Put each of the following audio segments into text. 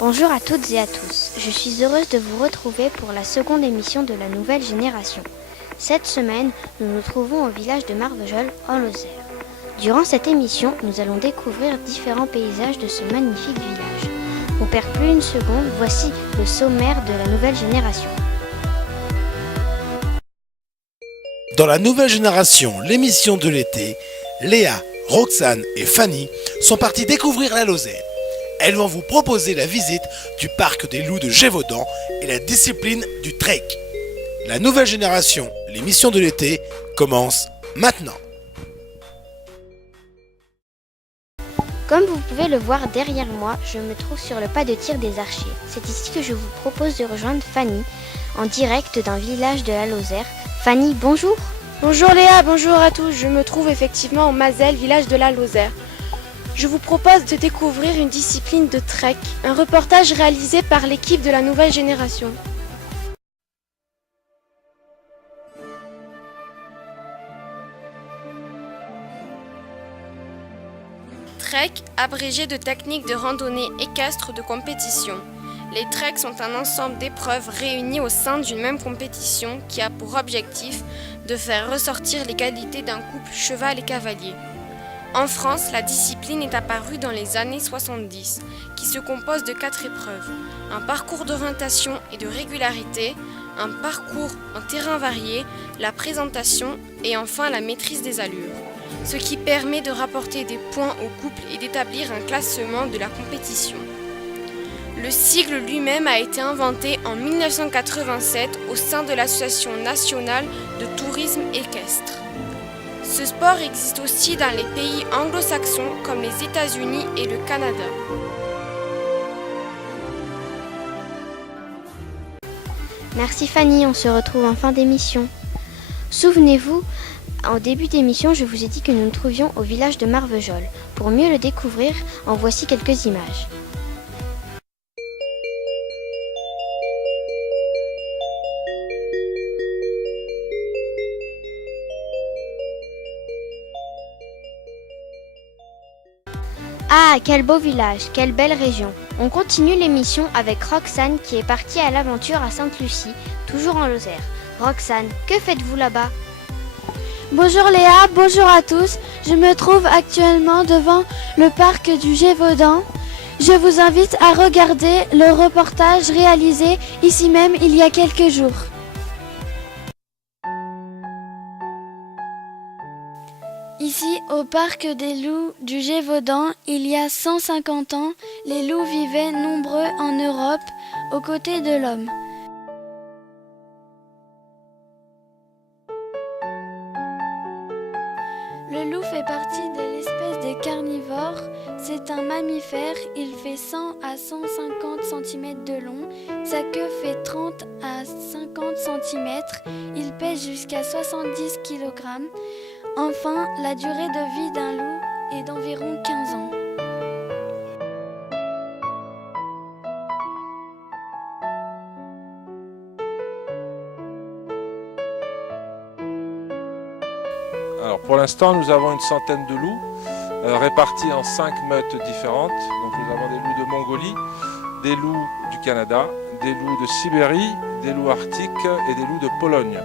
Bonjour à toutes et à tous, je suis heureuse de vous retrouver pour la seconde émission de la nouvelle génération. Cette semaine, nous nous trouvons au village de Marvejols, en Lozère. Durant cette émission, nous allons découvrir différents paysages de ce magnifique village. On perd plus une seconde, voici le sommaire de la nouvelle génération. Dans la nouvelle génération, l'émission de l'été, Léa, Roxane et Fanny sont parties découvrir la Lozère. Elles vont vous proposer la visite du parc des loups de Gévaudan et la discipline du trek. La nouvelle génération, l'émission de l'été, commence maintenant. Comme vous pouvez le voir derrière moi, je me trouve sur le pas de tir des archers. C'est ici que je vous propose de rejoindre Fanny, en direct d'un village de la Lozère. Fanny, bonjour. Bonjour Léa, bonjour à tous. Je me trouve effectivement au Mazel, village de la Lozère. Je vous propose de découvrir une discipline de trek, un reportage réalisé par l'équipe de la nouvelle génération. Trek, abrégé de techniques de randonnée équestre de compétition. Les treks sont un ensemble d'épreuves réunies au sein d'une même compétition qui a pour objectif de faire ressortir les qualités d'un couple cheval et cavalier. En France, la discipline est apparue dans les années 70, qui se compose de 4 épreuves. Un parcours d'orientation et de régularité, un parcours en terrain varié, la présentation et enfin la maîtrise des allures. Ce qui permet de rapporter des points au couple et d'établir un classement de la compétition. Le sigle lui-même a été inventé en 1987 au sein de l'Association nationale de tourisme équestre. Ce sport existe aussi dans les pays anglo-saxons comme les États-Unis et le Canada. Merci Fanny, on se retrouve en fin d'émission. Souvenez-vous, en début d'émission, je vous ai dit que nous nous trouvions au village de Marvejols. Pour mieux le découvrir, en voici quelques images. Ah, quel beau village, quelle belle région. On continue l'émission avec Roxane qui est partie à l'aventure à Sainte-Lucie, toujours en Lozère. Roxane, que faites-vous là-bas ? Bonjour Léa, bonjour à tous. Je me trouve actuellement devant le parc du Gévaudan. Je vous invite à regarder le reportage réalisé ici même il y a quelques jours. Ici, au parc des loups du Gévaudan, il y a 150 ans, les loups vivaient nombreux en Europe, aux côtés de l'homme. Le loup fait partie de l'espèce des carnivores. C'est un mammifère, il fait 100 à 150 cm de long, sa queue fait 30 à 50 cm, il pèse jusqu'à 70 kg. Enfin, la durée de vie d'un loup est d'environ 15 ans. Alors pour l'instant, nous avons une centaine de loups répartis en 5 meutes différentes. Donc nous avons des loups de Mongolie, des loups du Canada, des loups de Sibérie, des loups arctiques et des loups de Pologne.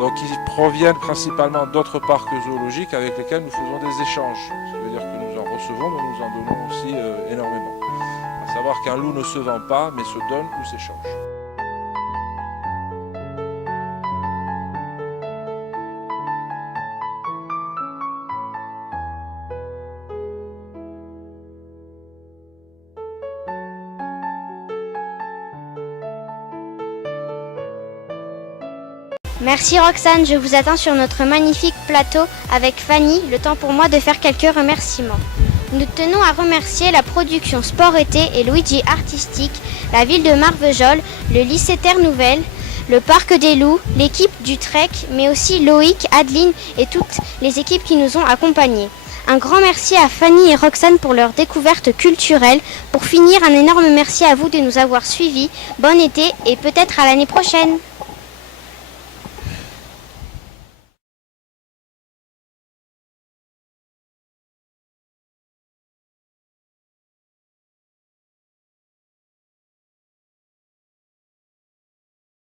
Donc ils proviennent principalement d'autres parcs zoologiques avec lesquels nous faisons des échanges. Ce qui veut dire que nous en recevons, mais nous en donnons aussi énormément. À savoir qu'un loup ne se vend pas, mais se donne ou s'échange. Merci Roxane, je vous attends sur notre magnifique plateau avec Fanny, le temps pour moi de faire quelques remerciements. Nous tenons à remercier la production Sport Été et Luigi Artistique, la ville de Marvejols, le lycée Terre Nouvelle, le parc des loups, l'équipe du Trek, mais aussi Loïc, Adeline et toutes les équipes qui nous ont accompagnés. Un grand merci à Fanny et Roxane pour leur découverte culturelle. Pour finir, un énorme merci à vous de nous avoir suivis. Bon été et peut-être à l'année prochaine.